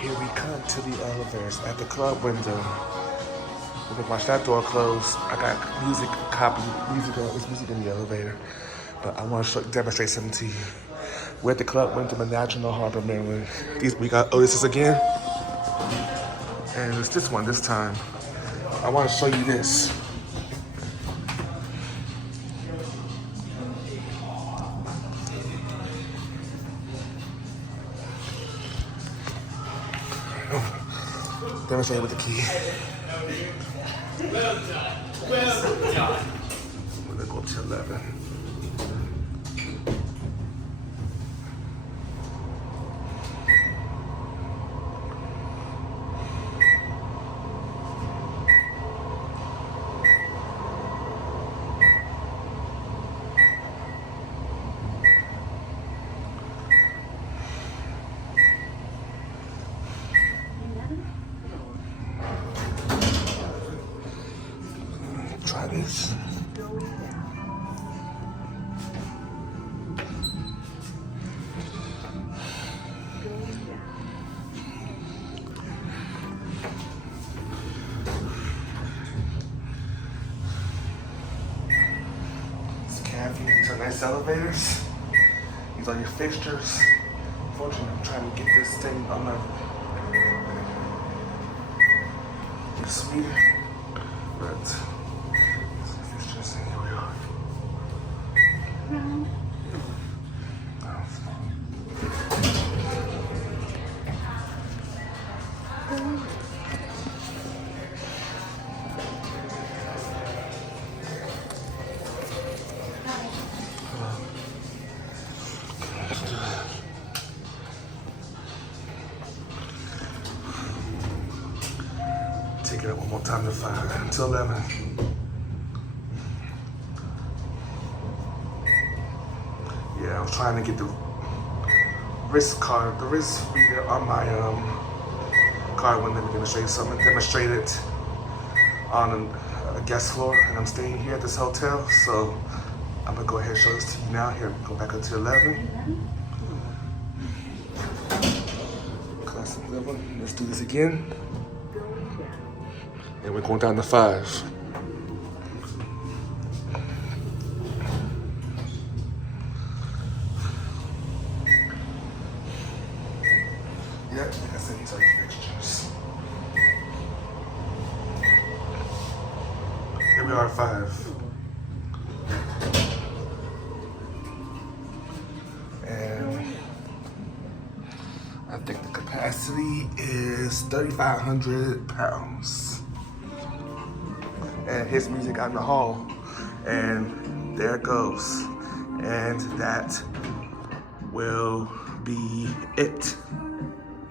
Here we come to the elevators at the club window. We're gonna watch that door close. I got music, it's music in the elevator. But I want to demonstrate something to you. We're at the club Wyndham in National Harbor, Maryland. We got Otis again. And it's this one this time. I want to show you this. Demonstrate with the key. Well done. Well done. I'm gonna go to 11. Try this. This cafe, these are nice elevators. These are your fixtures. Unfortunately, I'm trying to get this thing on my meter, but fixtures, and here we are. Take it up one more time to 5 to 11. Yeah, I was trying to get the wrist reader on my card when they were demonstrating something. Demonstrate it on a guest floor, and I'm staying here at this hotel, so I'm gonna go ahead and show this to you now. Here, go back up to 11. Classic 11. Let's do this again. And we're going down to 5. Yep, like I said, these are your fixtures. Here we are at 5. And I think the capacity is 3,500 pounds. And his music out in the hall. And there it goes. And that will be it.